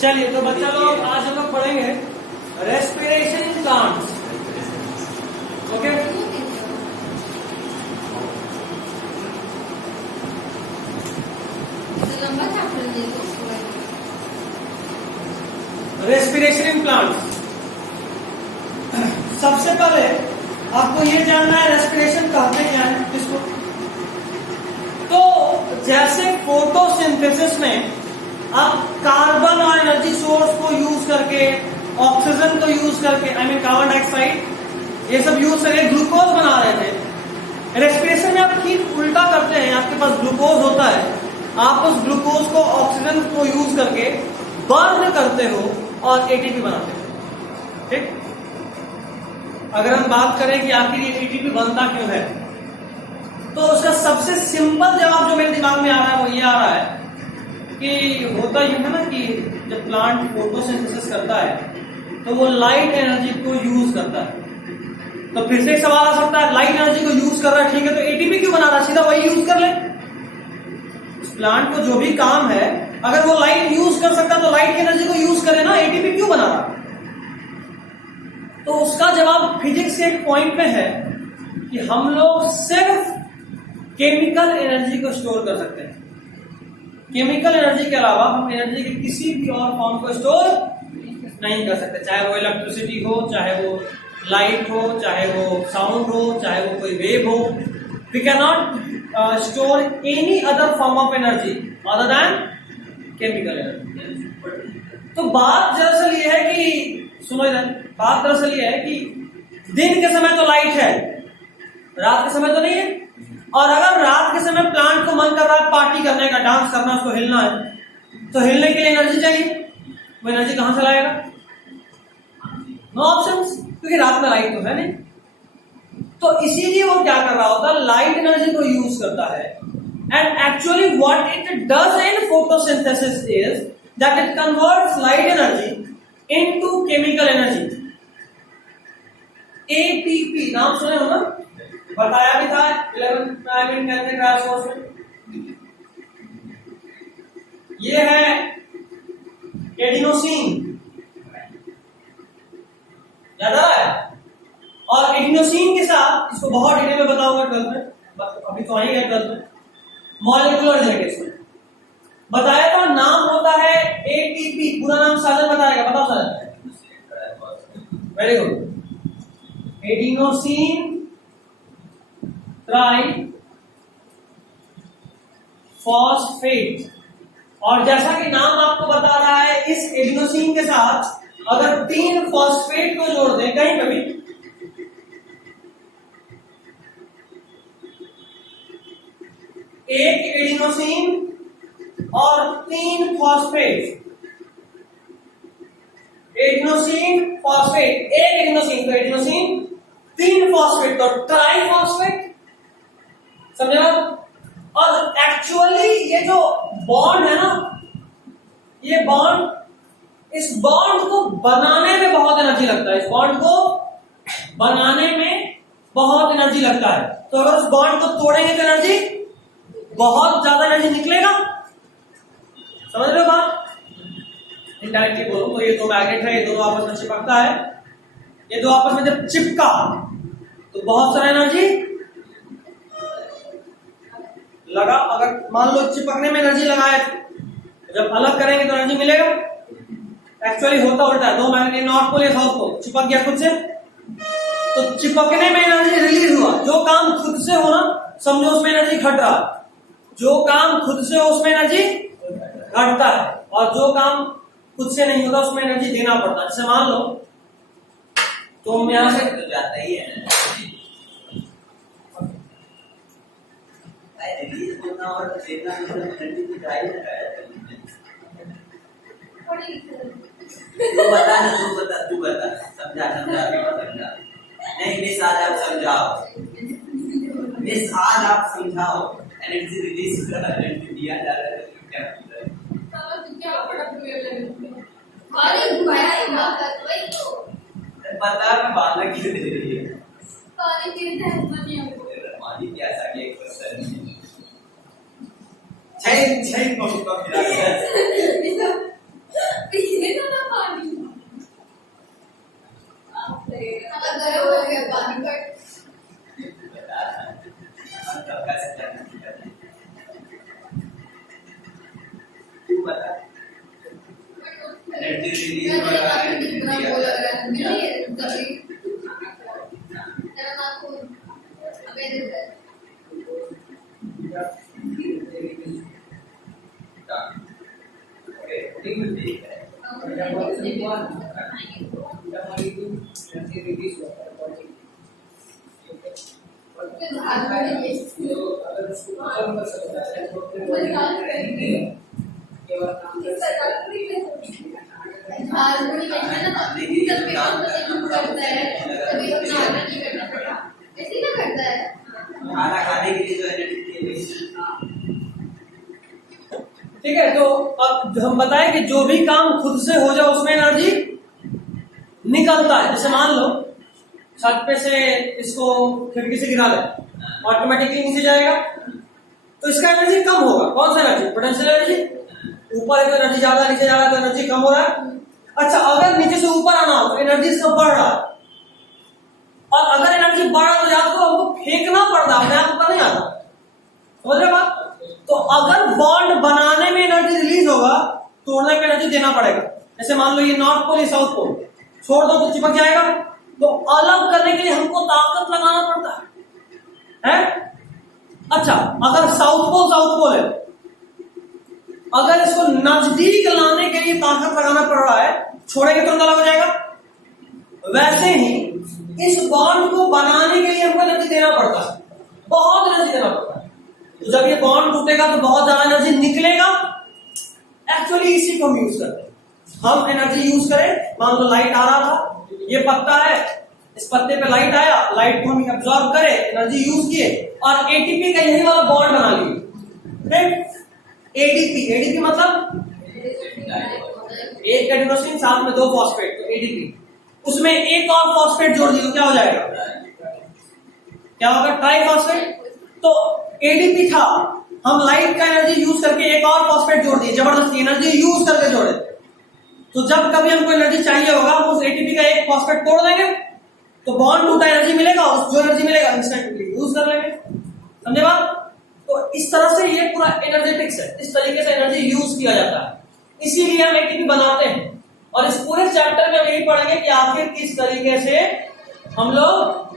चलिए तो बच्चा लोग आज हम लोग पढ़ेंगे respiration in plants. Okay, respiration in plants. सबसे पहले आपको ये जानना है रेस्पिरेशन कहते क्या है किसको। तो जैसे फोटोसिंथेसिस में आप कार्बन और एनर्जी सोर्स को यूज करके, ऑक्सीजन को यूज करके, आई मीन कार्बन डाइऑक्साइड ये सब यूज करके ग्लूकोज बना रहे थे। रेस्पिरेशन में आप ठीक उल्टा करते हैं, आपके पास ग्लूकोज होता है, आप उस ग्लूकोज को ऑक्सीजन को यूज करके बर्न करते हो और एटीपी बनाते हो। ठीक, अगर हम बात करें कि आखिर ये एटीपी बनता क्यों है, तो उसका सबसे सिंपल जवाब जो मेरे दिमाग में आ रहा है वो ये आ रहा है कि होता ये है ना कि जब प्लांट फोटोसिंथेसिस करता है तो वो लाइट एनर्जी को यूज करता है। तो फिर से एक सवाल आ सकता है, लाइट एनर्जी को यूज कर रहा है, ठीक है, तो एटीपी क्यों बना रहा है? सीधा वही यूज कर ले। उस प्लांट को जो भी काम है, अगर वो लाइट यूज कर सकता है तो लाइट की एनर्जी को यूज करे ना, एटीपी क्यों बना रहा? तो उसका जवाब फिजिक्स के एक पॉइंट में है कि हम लोग सिर्फ केमिकल एनर्जी को स्टोर कर सकते हैं। केमिकल एनर्जी के अलावा हम एनर्जी के किसी भी और फॉर्म को स्टोर नहीं कर सकते, चाहे वो इलेक्ट्रिसिटी हो, चाहे वो लाइट हो, चाहे वो साउंड हो, चाहे वो कोई वेव हो। We can not store any other form of energy other than chemical energy. तो बात दरअसल ये है कि सुनो इधर, बात दरअसल ये है कि दिन के समय तो लाइट है, रात के समय तो नहीं है। और अगर रात के समय प्लांट को मन कर रहा है पार्टी करने का, डांस करना, उसको हिलना है, तो हिलने के लिए एनर्जी चाहिए। वो एनर्जी कहां से लाएगा? नो ऑप्शंस, क्योंकि रात में लाइट तो है नहीं। तो इसीलिए वो क्या कर रहा होता है, लाइट एनर्जी को यूज करता है। And actually what it does in photosynthesis is that it converts light energy into chemical energy. ATP नाम सुने हो ना, बताया भी था 11th 10th क्लास कोर्स में। ये है एडिनोसिन, याद आ रहा है? और एडिनोसिन के साथ, इसको बहुत डिटेल में बताऊंगा 12th में, अभी तो आएंगे 12th में, मॉलिक्यूलर जेनेटिक्स में बताया था। नाम होता है एटीपी, पूरा नाम साजन बताएगा, बताओ Sajan. Very good. Adenosine tri phosphate. और जैसा कि नाम आपको बता रहा है, इस एडिनोसिन के साथ अगर 3 फॉस्फेट को जोड़ दें कहीं कभी, एक एडिनोसिन और 3 फॉस्फेट, एडिनोसिन फॉस्फेट, एक एडिनोसिन तो एडिनोसिन, 3 फॉस्फेट तो ट्राई फॉस्फेट, समझे ना? और एक्चुअली ये जो बॉन्ड है ना, ये बॉन्ड, इस बॉन्ड को बनाने में बहुत एनर्जी लगता है, इस बॉन्ड को बनाने में बहुत एनर्जी लगता है। तो अगर उस बॉन्ड को तोड़ेंगे तो एनर्जी, बहुत ज्यादा एनर्जी निकलेगा। समझ रहे हो बात? इनडायरेक्टली बोलो तो ये 2 मैग्नेट है, ये दोनों आपस में चिपकता है, ये दो आपस में जब चिपका तो बहुत सारा एनर्जी लगा। अगर मान लो चिपकने में एनर्जी लगाए, जब अलग करेंगे तो एनर्जी मिलेगा। एक्चुअली होता उल्टा है, 2 मैग्नेट नॉर्थ पोल या साउथ पोल चिपक गया खुद से, तो चिपकने में एनर्जी रिलीज हुआ। जो काम खुद से होना, समझो उसमें एनर्जी घट रहा है। जो काम खुद से हो उसमें एनर्जी घटता है, और जो काम खुद से नहीं होता उसमें एनर्जी देना पड़ता है। जैसे मान लो तुम यहां से तो जाता ही है, और चेतना एनर्जी की ड्राइव तू बता समझा नहीं मिस, आज आप समझाओ मिस, आज आप समझाओ। एनर्जी रिलीज एनर्जी दिया जा रहा है, क्या क्या पड़ा पता मैं बात क्यों दे रही है, पानी प्यासा के एक क्वेश्चन छह छह एनर्जी रिलीज हो रहा है, खाना खाने के लिए जो एनर्जी, ठीक है। तो अब हम बताएं कि जो भी काम खुद से हो जाए उसमें एनर्जी निकलता है। जैसे मान लो छत पे से इसको खिड़की से गिरा दे, ऑटोमेटिकली नीचे जाएगा, तो इसका एनर्जी कम होगा। कौन सा एनर्जी? Potential energy. ऊपर है तो एनर्जी ज्यादा, नीचे जा रहा है तो एनर्जी कम हो रहा है। अच्छा, अगर नीचे से ऊपर आना हो तो एनर्जी इसका बढ़ रहा है, और अगर एनर्जी बढ़ रहा तो याद करो हमको फेंकना पड़ता है, अपने आप ऊपर नहीं आता। समझ रहे बात? तो अगर बॉन्ड बनाने में एनर्जी रिलीज होगा, तोड़ने में एनर्जी देना पड़ेगा। जैसे मान लो ये नॉर्थ पोल, ये साउथ पोल, छोड़ दो तो चिपक जाएगा, तो अलग करने के लिए हमको ताकत लगाना पड़ता है? अच्छा, अगर साउथ पोल है, अगर इसको नजदीक लाने के लिए ताकत लगाना पड़ रहा है, छोड़ेंगे तो अलग हो जाएगा। वैसे ही इस बॉन्ड को बनाने के लिए हमको एनर्जी देना पड़ता है, बहुत एनर्जी देना पड़ता है। तो जब ये बॉन्ड टूटेगा तो बहुत ज्यादा एनर्जी निकलेगा। एक्चुअली इसी को हम यूज करते हैं। हम एनर्जी यूज करें, मान लो लाइट आ रहा था, ये पत्ता है, इस पत्ते पे लाइट आया, लाइट को हम एब्जॉर्ब करें, एनर्जी यूज किए, और एटीपी का यही वाला बॉन्ड बना लिए। एडीपी मतलब एक एडिनोसिन साथ में 2 फॉस्फेट, तो एडीपी। उसमें एक और फॉस्फेट जोड़ दिए तो क्या हो जाएगा? क्या होगा? ट्राइफॉस्फेट। तो एडीपी था, हम लाइट का एनर्जी यूज करके एक और फॉस्फेट जोड़ दिए, जबरदस्ती एनर्जी यूज करके जोड़े। तो जब कभी हमको एनर्जी चाहिए होगा, हम उस एटीपी का एक फॉस्फेट तोड़ देंगे, तो बॉन्ड टूटा, एनर्जी मिलेगा, उस जो एनर्जी मिलेगा इंस्टेंटली यूज कर लेंगे। समझे बात? तो इस तरह से ये पूरा एनर्जेटिक्स है, इस तरीके से एनर्जी यूज किया जाता है, इसीलिए हम एटीपी बनाते हैं। और इस पूरे चैप्टर में हम यही पढ़ेंगे कि आखिर किस तरीके से हम लोग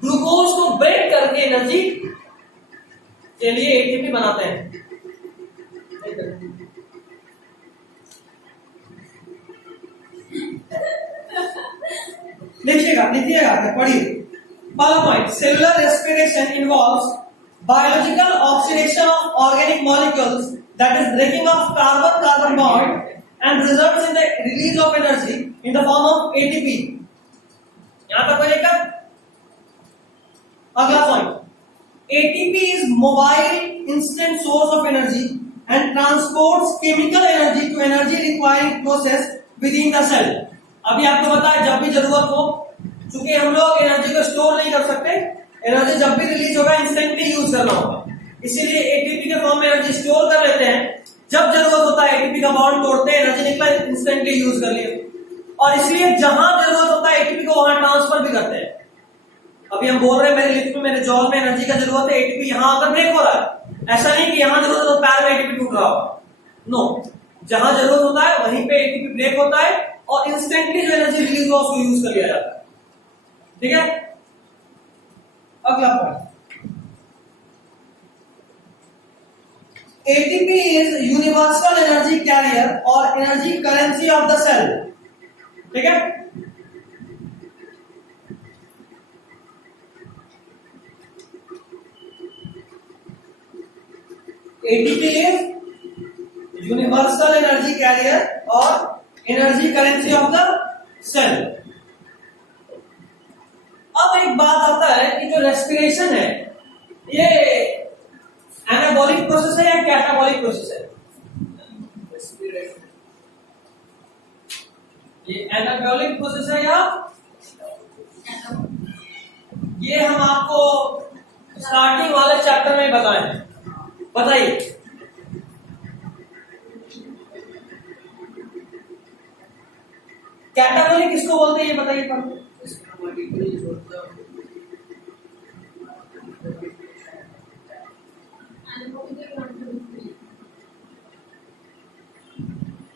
ग्लूकोज को ब्रेक करके एनर्जी के लिए एटीपी बनाते हैं। लिखिएगा, पढ़िए। पहला point, cellular respiration involves biological oxidation of organic molecules, that is breaking of carbon-carbon bond, and results in the release of energy in the form of ATP. यहां तक कोई लेकर? अगला point, ATP is mobile instant source of energy and transports chemical energy to energy requiring process within the cell. अभी आपको पता है, जब भी जरूरत हो, चूंकि हम लोग एनर्जी को स्टोर नहीं कर सकते, एनर्जी जब भी रिलीज होगा इंस्टेंटली यूज करना होगा, इसीलिए एटीपी के फॉर्म में एनर्जी स्टोर कर लेते हैं। जब जरूरत होता है एटीपी का बॉन्ड तोड़ते हैं, एनर्जी निकला, इंस्टेंटली यूज कर लिया। और इसलिए जहां जरूरत होता है एटीपी को वहां ट्रांसफर भी करते हैं। अभी हम बोल रहे हैं मेरे लिफ्ट में, मेरे जॉल में एनर्जी का जरूरत है, एटीपी यहां आकर ब्रेक हो रहा है। ऐसा नहीं कि यहां जरूरत हो पैर में एटीपी टूट रहा हो, नो, जहां जरूरत होता है वहीं पे एटीपी ब्रेक होता है और इंस्टेंटली जो एनर्जी रिलीज हुआ उसको यूज कर लिया जाता है। ठीक है, अगला point, ATP is universal energy carrier और energy currency of the cell. ठीक है, ATP is universal energy carrier और energy currency of the cell. अब एक बात आता है कि जो रेस्पिरेशन है ये एनाबॉलिक प्रोसेस है या कैटाबॉलिक प्रोसेस है? ये एनाबॉलिक प्रोसेस है या ये हम आपको स्टार्टिंग वाले चैप्टर में बताएं, बताइए। कैटाबॉलिक किसको बोलते हैं ये बताइए पर।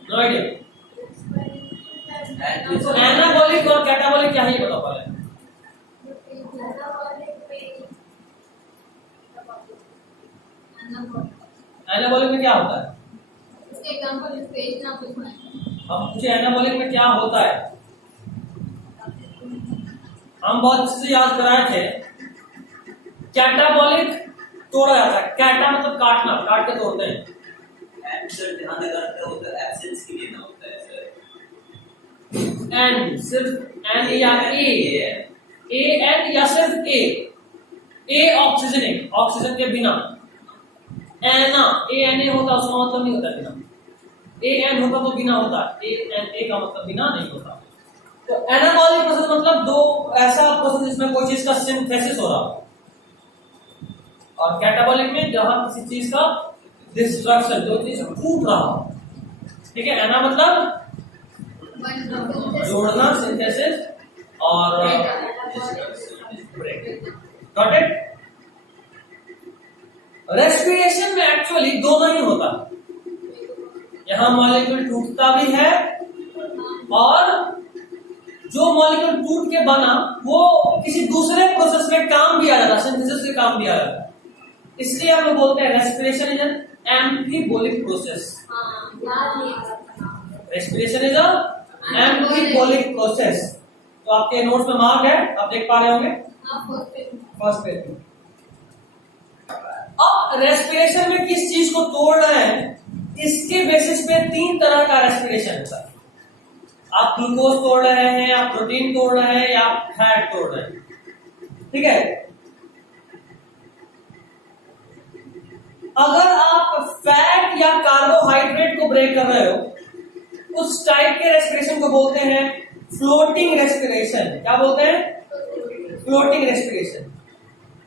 No idea. एनाबॉलिक और कैटाबॉलिक क्या है ये बताओ पहले। एनाबॉलिक में क्या होता है? अब मुझे एनाबॉलिक में क्या होता है, हम बहुत अच्छे से याद कराए थे। कैटाबॉलिक तोड़ा जाता है, कैटा मतलब काटना, काट के तोड़ते हैं। सर ध्यान रखते हो तो एब्सेंस के लिए ना होता है सर। एन सिर्फ एन या ए एन या सिर्फ ए ऑक्सीजन, ऑक्सीजन के बिना। एना ए एन ए होता उसका मतलब नहीं होता बिना, ए एन होता तो बिना होता, ए एन ए का मतलब बिना नहीं होता। तो एनाबॉलिक प्रोसेस मतलब दो ऐसा प्रोसेस जिसमें कोई चीज का सिंथेसिस हो रहा हो, और कैटाबॉलिक में जहां किसी चीज का डिस्ट्रक्शन, जो चीज टूट रहा हो। ठीक है, एना मतलब जोड़ना, सिंथेसिस, और गॉट इट। रेस्पिरेशन में एक्चुअली दोनों ही होता, यहां मॉलिक्यूल टूटता भी है, और जो मॉलिक्यूल टूट के बना वो किसी दूसरे प्रोसेस में काम भी आ जाता, सिंथेसिस के काम भी आ जाता। इसलिए हम लोग बोलते हैं respiration is an एम्फीबोलिक process. Respiration is a एम्फीबोलिक process. तो आपके नोट्स में मार्क है, आप देख पा रहे होंगे फर्स्ट पेज में। अब रेस्पिरेशन में किस चीज को तोड़ रहे हैं, इसके बेसिस पे तीन तरह का रेस्पिरेशन होता है। आप ग्लूकोज तोड़ रहे हैं, आप प्रोटीन तोड़ रहे हैं, या आप फैट तोड़ रहे हैं। ठीक है, अगर आप फैट या कार्बोहाइड्रेट को ब्रेक कर रहे हो, उस टाइप के रेस्पिरेशन को बोलते हैं फ्लोटिंग रेस्पिरेशन। क्या बोलते हैं? Floating respiration.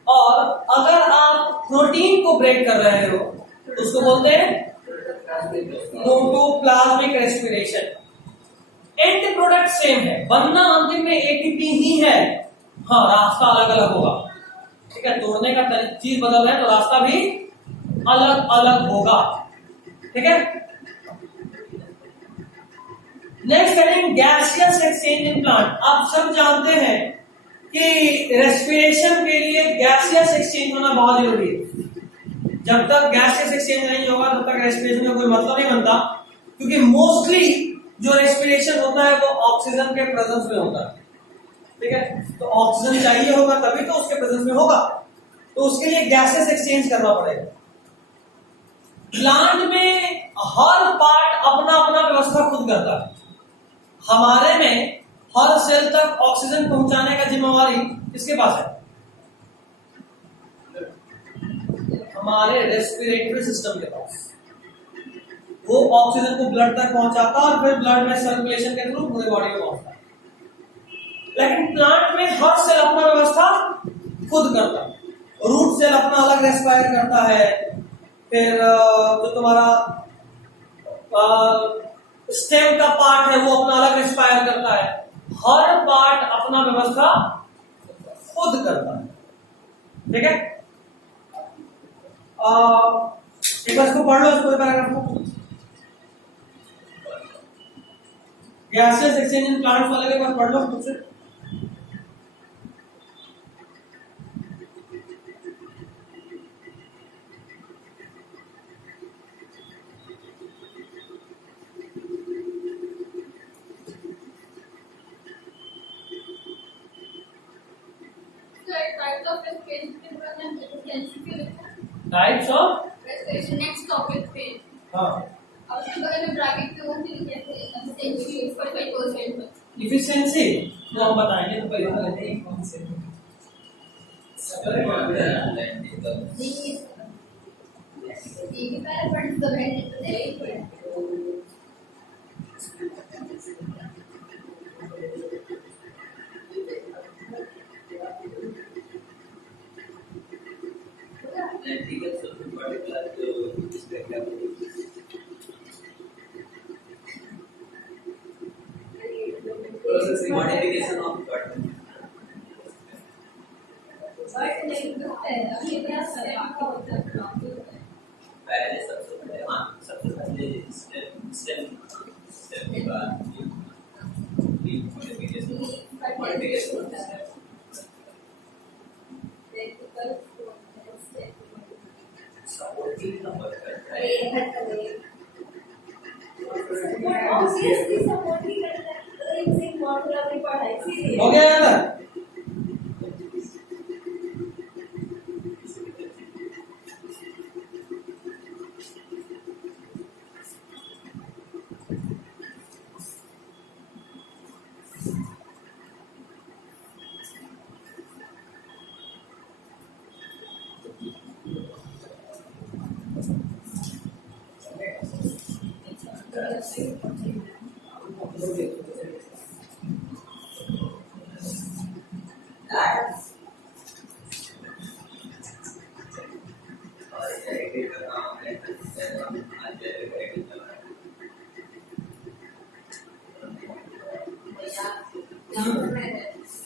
और अगर आप प्रोटीन को ब्रेक कर रहे हो तो उसको बोलते हैं नोटोप्लाज्मिक रेस्पिरेशन। एंड प्रोडक्ट सेम है, बनना अंतिम में एटीपी ही है, हाँ रास्ता अलग अलग होगा। ठीक है, तोड़ने का चीज बदल रहा है तो रास्ता भी अलग अलग होगा। ठीक है, next heading gaseous exchange in plant. आप सब जानते हैं कि रेस्पिरेशन के लिए गैसियस एक्सचेंज होना बहुत जरूरी है। जब तक गैसियस एक्सचेंज नहीं होगा तब तक रेस्पिरेशन का कोई मतलब नहीं बनता, क्योंकि मोस्टली जो रेस्पिरेशन होता है वो ऑक्सीजन के प्रेजेंस में होता है। ठीक है, तो ऑक्सीजन चाहिए होगा तभी तो उसके प्रेजेंस में होगा, तो उसके लिए गैसेस एक्सचेंज करना पड़ेगा। प्लांट में हर पार्ट अपना अपना व्यवस्था खुद करता है। हमारे में हर सेल तक ऑक्सीजन पहुंचाने का जिम्मेवारी किसके पास है? हमारे रेस्पिरेटरी सिस्टम के पास। वो ऑक्सीजन को ब्लड तक पहुंचाता और फिर ब्लड में सर्कुलेशन के थ्रू पूरे बॉडी में पहुंचता है। लेकिन प्लांट में हर सेल अपना व्यवस्था खुद करता है। रूट सेल अपना अलग रेस्पायर करता है, फिर जो तुम्हारा स्टेम का पार्ट है वो अपना अलग रेस्पायर करता है। हर पार्ट अपना व्यवस्था खुद करता है। ठीक है, एक बार इसको पढ़ लो, इसको पैराग्राफ को। गैसेस एक्सचेंज इन प्लांट्स वाले के बाद पढ़ लो खुद से। Types of respiration next topic पे। हाँ, अब इसके बारे में ब्रैकेट में होंगे जैसे एफिशिएंसी 45%। इफिशिएंसी तो हम बताएंगे, तो पहले नहीं कौन से ये पैरा पॉइंट्स तो है। मॉडिफिकेशन ऑफ बट पहले सबसे पहले स्टेम के बाद सपोर्टिव नंबर करता है। ऑब्वियसली सपोर्ट ही करता है, इनसे मॉडल अपनी पढ़ाई से हो गया यहाँ तक?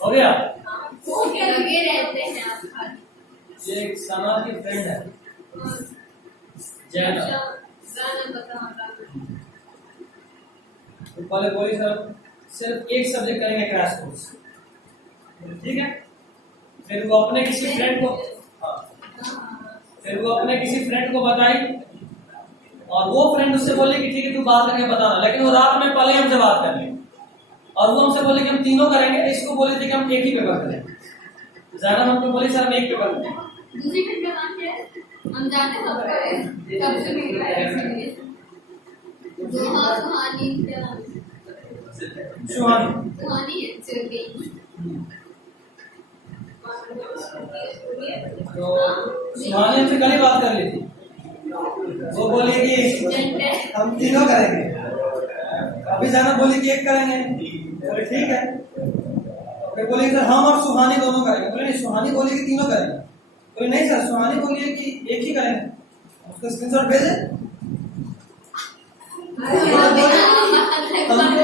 हो गया? वो क्या लगे रहते हैं आप खाली। ये एक सना की फ्रेंड है, जैना। गाना बताओ। तो पहले बोली सर सिर्फ एक सब्जेक्ट करेंगे क्रैश कोर्स, ठीक है? फिर वो अपने किसी फ्रेंड को बताई और वो फ्रेंड उससे बोले कि ठीक है तू बात करके बताना, लेकिन वो रात में पहले हमसे बात कर ले और वो हमसे बोले कि हम तीनों करेंगे। इसको बोले थे कि हम एक ही पेपर करेंगे। ज़्यादा हमको बोले सर हम एक पेपर करेंगे। दूसरी फिल्म का नाम क्या है? हम जानते सबका है, कब से मिल रहा है इसलिए। सुहानी क्या नाम है? सुहानी है चुकी। तो सुहानी हमसे कल ही बात कर ली थी, वो बोली कि हम तीनों करेंगे। अभी जाना बोली कि एक करेंगे, बोले ठीक है। फिर बोले सर हम और सुहानी दोनों करेंगे, बोले नहीं सुहानी बोली कि तीनों करेंगे, बोले नहीं सर सुहानी बोली कि एक ही करेंगे। उसका स्क्रीनशॉट भेजे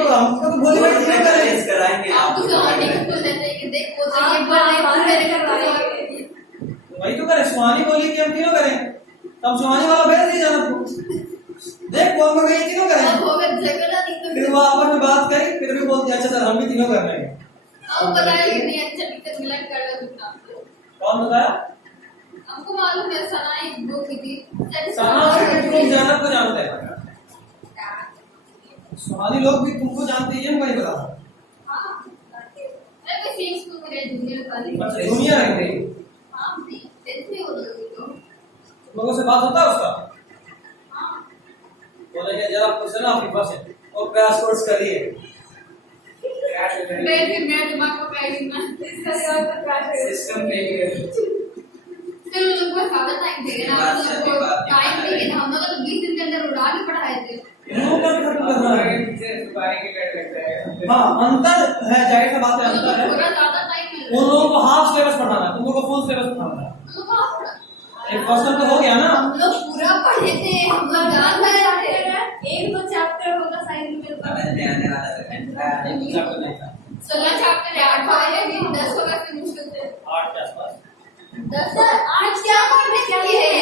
हमको, तो बोली भाई तीनों करेंगे। कराएंगे आप तो सुहानी को बोल देते हैं कि देख वो तो ये बोल रहे हैं मेरे को वही तो करे, सुहानी बोली कि हम तीनों करेंगे, तब सुहानी वाला भेज दिया जाना देख वो हमको कहीं तीनों करेंगे। अब होगा झगड़ा नहीं तो फिर वो आपस में बात करी, फिर भी बोलती अच्छा सर हम भी तीनों कर रहे हैं। अब बताया कि नहीं अच्छा टिकट मिला कर लो दुकान पे। कौन बताया? हमको मालूम है सना एक दो की थी सना से तुम जानत को जानते हैं, सुहानी लोग भी तुमको जानते हैं, ये मुझे बता। हां अरे कोई सेम स्कूल में रहे जूनियर कॉलेज अच्छा जूनियर है कोई? हां भी टेंथ में हो लोग तो तुम लोगों से बात होता है उसका? हां बोले कि जरा पूछना फीफा से और क्रैश कोर्स करिए। मैं दिमाग को प्राइवेट में इसका जवाब तो क्रैश सिस्टम फेलियर। फिर उन लोगों को ज्यादा टाइम देंगे ना, हम लोग को टाइम देंगे ना, हम लोग तो 20 दिन के अंदर उड़ा के पढ़ाए थे। लोगों का खत्म करना है। हाँ अंतर है, जाहिर सी बात है अंतर है। थोड़ा ज्यादा टाइम मिल उन लोगों को हाफ सिलेबस पढ़ाना है, तुम लोगों को फुल सिलेबस पढ़ाना है। एक क्वेश्चन तो हो गया ना? हम लोग पूरा पढ़े थे, हम लोग जान रहे थे। एक दो चैप्टर होगा साइंस में तो अब नया वाला 16 चैप्टर है, 8 वाले भी 10 होगा फिर मुश्किल से 8 के आसपास। 10 8 क्या पढ़ने क्या है?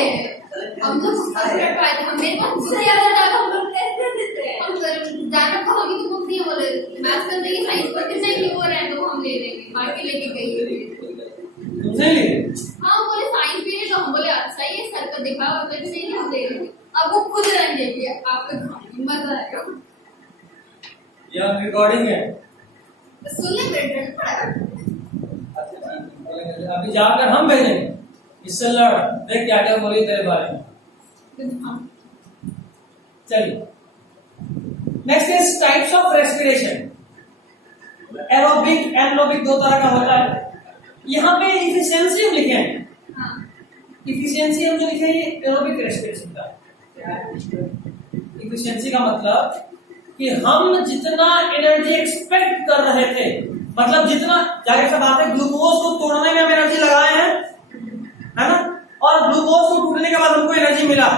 हम लोग सब्जेक्ट पाए थे, हम मेरे पास बुक ज्यादा ज्यादा हम लोग टेस्ट कर देते हैं। हम ज्यादा कहोगे तो बुक नहीं बोले मैथ्स करते कि साइंस पढ़ते नहीं कि वो रहे तो हम ले लेंगे, बाकी लेके गई। तुमसे ले हाँ बोले साइंस भी नहीं, तो हम बोले अच्छा ये सर को दिखा और तो नहीं हम ले लेंगे। अब वो खुद रहेंगे कि आपको खाने मजा आएगा। यह रिकॉर्डिंग है। सुन ले बेटा पढ़ा। अभी जाकर हम भेजेंगे, इससे लड़ देख क्या क्या बोली तेरे बारे में। चलिए next is types of respiration. Aerobic anaerobic दो तरह का होता है। यहाँ पे इफिशिएंसी हम लिखे हैं, इफिशिएंसी हम जो लिखे हैं एरोबिक रेस्पिरेशन का। इफिशिएंसी का मतलब कि हम जितना एनर्जी एक्सपेक्ट कर रहे थे, मतलब जितना जाहिर सा बात है ग्लूकोज को तोड़ने में हम एनर्जी लगाए हैं, है ना, और ग्लूकोज को टूटने के बाद हमको एनर्जी मिला।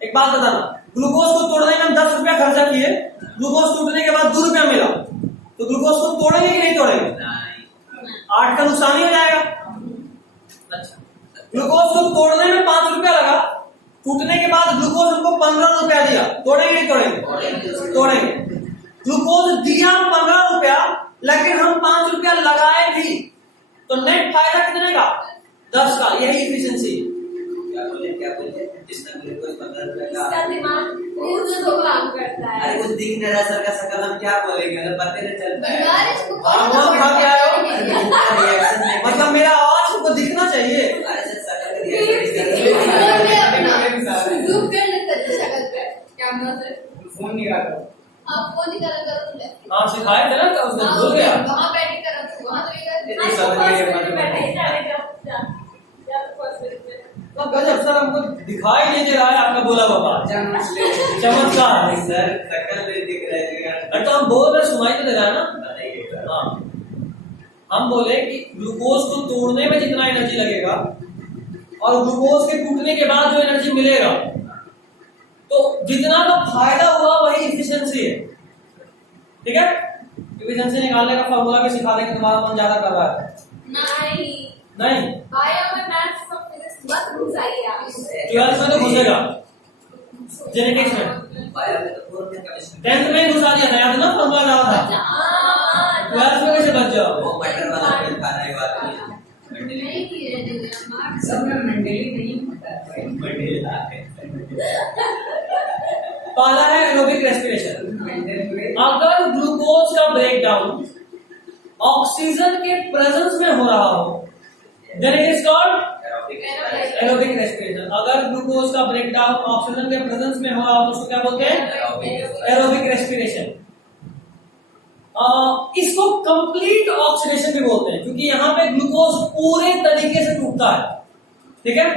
एक बात बताना, ग्लूकोज को तोड़ने में हम 10 रुपया खर्चा किए, ग्लूकोज टूटने के बाद 2 रुपया मिला, तो ग्लूकोज को तोड़ेंगे कि नहीं तोड़ेंगे? 8 का नुकसान ही हो जाएगा। अच्छा, ग्लूकोज को तोड़ने में 5 रुपया लगा, टूटने के बाद ग्लूकोज हमको 15 रुपया दिया, तोड़ेंगे नहीं तोड़ेंगे? तोड़ेंगे। ग्लूकोज दिया 15 रुपया लेकिन हम 5 रुपया लगाए भी तो नेट फायदा कितने का? 10 का। यही इफिशिएंसी। क्या बोले जिसने ग्लूकोज 15 रुपए का इसका दिमाग उस तो काम करता है। अरे कुछ दिख नहीं रहा सर का शकल, हम क्या बोलेंगे, मतलब पता नहीं चलता है। यार इसको वो खा के आए हो? मतलब मेरा आवाज सबको दिखना चाहिए। अरे सर शकल का रिएक्शन जूम कर लेते थे शक्ल पे कैमरा से। फोन निकालो। आप फोन निकाला करो तुम। हाँ सिखाए थे ना, तो उसने भूल गया। वहाँ बैटिंग करो तो वहाँ तो ये सब तो गजब सर, हमको दिखाई नहीं दे रहा है आपका बोला बाबा। चमत्कार है। सर शकल पे दिख रहा है यार। अरे तो हम बोल रहे, सुनाई तो दे रहा है ना। हाँ, हम बोले कि ग्लूकोज को तोड़ने में जितना एनर्जी लगेगा और ग्लूकोज के टूटने के बाद जो एनर्जी मिलेगा, तो जितना का फायदा हुआ वही इफिशिएंसी है। ठीक है, इफिशिएंसी निकालने का फॉर्मूला भी सिखा दें कि तुम्हारा मन ज्यादा कर रहा है। नहीं, बायो में मैथ्स सब फिजिक्स मत घुसाइए आप। 12th में तो घुसेगा, जेनेटिक्स में। बायो में तो फोर्थ में केमिस्ट्री 10th में घुसा दिया था, याद ना फॉर्मूला डाला था। 12th में कैसे बच जाओ? वो बटर वाला पेन खाने के बाद में नहीं किए सब में मेंटली नहीं होता है। पहला है एरोबिक रेस्पिरेशन। अगर ग्लूकोज का ब्रेकडाउन ऑक्सीजन के प्रेजेंस में हो रहा हो, then it is called aerobic respiration. अगर ग्लूकोज का ब्रेकडाउन ऑक्सीजन के प्रेजेंस में हो रहा हो तो उसको क्या बोलते हैं? Aerobic respiration. इसको कंप्लीट ऑक्सीडेशन भी बोलते हैं, क्योंकि यहाँ पे ग्लूकोज पूरे तरीके से टूटता है। ठीक है,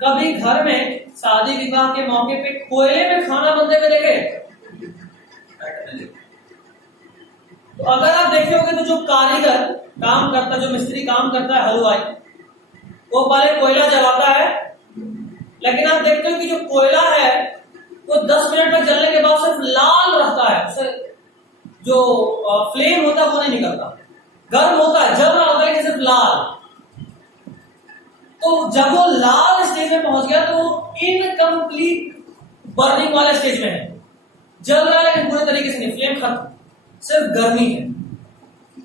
कभी घर में शादी विवाह के मौके पे कोयले में खाना बनते हुए देखे? तो अगर आप देखे होंगे तो जो कारीगर काम करता, जो मिस्त्री काम करता है, हलवाई, वो पहले कोयला जलाता है, लेकिन आप देखते हो कि जो कोयला है वो 10 मिनट तक जलने के बाद सिर्फ लाल रहता है, सिर्फ जो फ्लेम होता है वो नहीं निकलता, गर्म होता है, जल रहा होता है लेकिन सिर्फ लाल। तो जब वो लाल स्टेज में पहुंच गया तो वो इनकम्प्लीट बर्निंग वाले स्टेज में है, जल रहा है लेकिन पूरे तरीके से नहीं, फ्लेम खत्म, सिर्फ गर्मी है।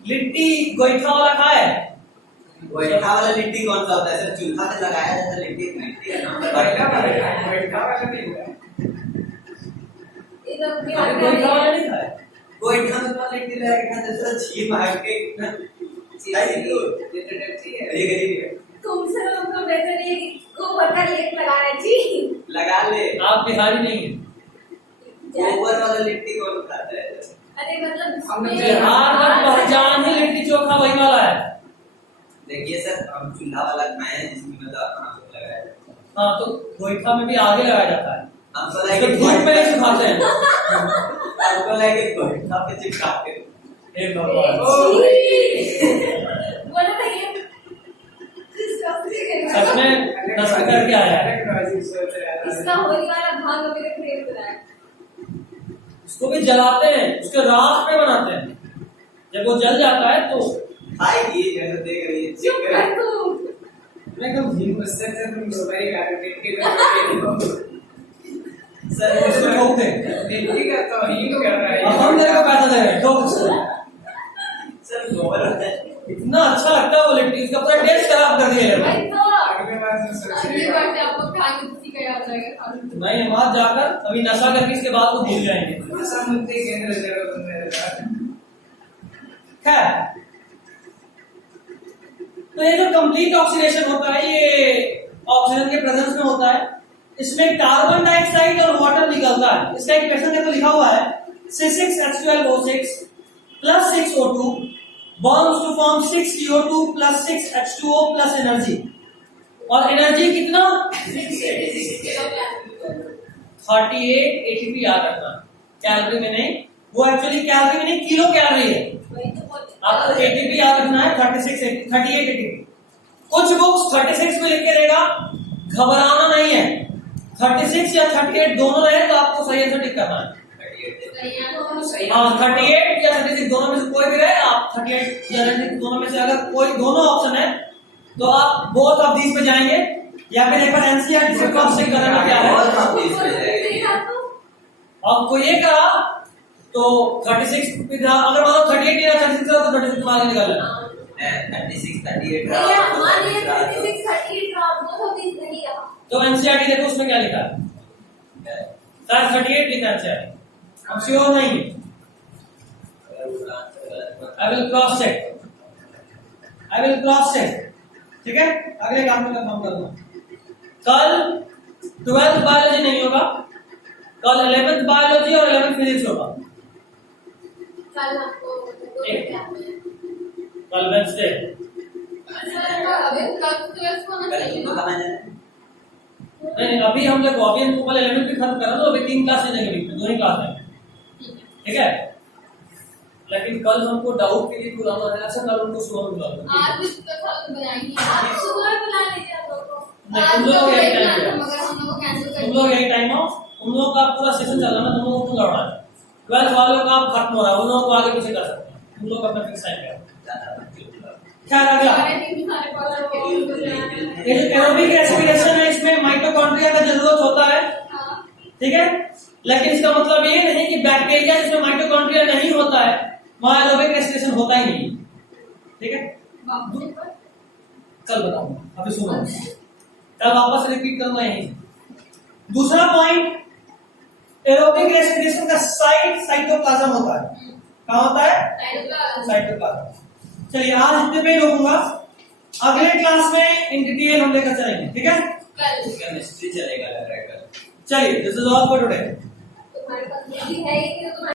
लिट्टी गोईठा वाला खाए? गोईठा वाला लिट्टी कौन सा होता है सर? चूल्हा पे लगाया जाता है लिट्टी का नाम है। बैठा वाला नहीं हुआ। इधर भी गोईठा वाला नहीं खाए? गोईठा में तो लिट्टी लगा के खाते सर, छी मार के ये गरीब है। तुमसे हमको बेहतर ये गोबर का लेप लगाना चाहिए। लगा ले। आप बिहारी नहीं है। गोबर वाला लिट्टी कौन खाता है? अरे मतलब हमने बिहार में पहचान ही लिट्टी चोखा वही वाला है। देखिए सर, हम चूल्हा वाला खाए हैं जिसमें मतलब खाना को लगाया है। हाँ, तो गोईठा में भी आगे लगाया जाता है, हमको तो लगे धूप में नहीं सुखाते हैं। हमको लगे गोईठा पे चिपकाते हैं। हे भगवान, बोला था ये सच में नष्ट करके आया है। इसका होली वाला भाग मेरे क्रिएट करा है। उसको भी जलाते हैं, उसके राख पे बनाते हैं, जब वो जल जाता है तो खाएगी जैसे देख रही है, चुप चेक कर कर। तू। एकदम उससे तुम दुबई का लिट्टी सर उसको ठोक दे। का तो ही कर रहा है। अब हम तेरे को पैसा दे रहे हैं, ठोक उसको। सर गोबर होता है। इतना अच्छा लगता है वो लिट्टी, उसका पूरा टेस्ट खराब कर दिया है। भाई तो अगले बार से सोच अगली रही बार से आपको खाने किसी का याद रहेगा खाने। नहीं, वहां जाकर अभी नशा करके इसके बाद वो भूल जाएंगे। मुख्यमंत्री केंद्र जरूर बंद खैर, तो ये जो कंप्लीट ऑक्सीडेशन होता है ये ऑक्सीजन के प्रेजेंस में होता है। इसमें कार्बन डाइऑक्साइड और वाटर निकलता है। इसका एक क्वेश्चन देखो लिखा हुआ है, C6H12O6 plus 6O2 bonds to form 6CO2 plus 6H2O plus energy. और एनर्जी कितना? 38 ATP याद रखना, कैलोरी में नहीं, वो एक्चुअली कैलोरी में नहीं किलो कैलोरी है। आपको एटीपी याद रखना है, 38 ATP। कुछ बुक्स 36 में लिख के देगा, घबराना नहीं है, 36 या 38 दोनों रहे तो आपको सही आंसर टिक करना है। हाँ, 38 या 36 दोनों में से कोई भी रहे, आप 38 या 36 दोनों में से अगर कोई दोनों ऑप्शन है तो आप बोथ ऑफ दीज पे जाएंगे, या फिर एक बार एनसीईआरटी से क्रॉस चेक करना क्या है। बहुत ऑफिस में जाएगी। आपको ये कहा तो 36 अगर मतलब 38 या 36 था तो 36 मार्क निकाल लेना। 36, 38 भैया हमारे 36, 38 both of these नहीं रहा। तो एनसीईआरटी देखो उसमें क्या लिखा है, शायद 38 लिखा है एनसीईआरटी, हम श्योर नहीं है। आई विल क्रॉस चेक, ठीक है। अगले काम में कंफर्म कर दूंगा। कल 12th बायोलॉजी नहीं होगा, कल 11th बायोलॉजी और 11th फिजिक्स होगा। कल आपको कल वेडनेसडे अभी कल 12 को ना चाहिए तो ना। कहाँ जाना है? नहीं, अभी हम देखो, अभी हमको कल 11th भी खत्म करना, तो अभी 3 क्लास लेंगे, बीच में 2 ही क्लास है, ठीक है। लेकिन कल हमको डाउट के लिए बुलाना है, ऐसा कल उनको सुबह में बुला दो। आज भी कथा बनाएंगे आप सुबह बुला लीजिए आप लोगों को। नहीं, तुम लोग यही टाइम पे, मगर हम लोग को कैंसिल कर तुम लोग यही टाइम हो, तुम लोगों का पूरा सेशन चल रहा है, तुम लोगों को लौड़ा है। 12th वालों का खत्म हो रहा है, उन लोगों को आगे पीछे कर सकते हैं, तुम लोग अपना फिक्स टाइम पे। खैर अगला, सारे दिन सारे पढ़ के ये जो एरोबिक रेस्पिरेशन है, इसमें माइटोकॉन्ड्रिया का जरूरत होता है, ठीक है। लेकिन इसका मतलब ये नहीं कि बैक्टीरिया जिसमें माइटोकॉन्ड्रिया नहीं होता है वहां एरोबिक रेस्पिरेशन होता ही नहीं, ठीक है। कल बताऊंगा, अभी सुनो, कल वापस रिपीट करूंगा यहीं से। दूसरा पॉइंट, एरोबिक रेस्पिरेशन का साइट साइटोप्लाज्म होता है। कहां होता है? साइटोप्लाज्म। चलिए आज इतने पे ही रोकूंगा, अगले क्लास में इन डिटेल हम लेकर चलेंगे, ठीक है। कल केमिस्ट्री चलेगा लग रहा है कल। चलिए, this is all for today. तुम्हारे पास ये भी है ही कि तुम्हारे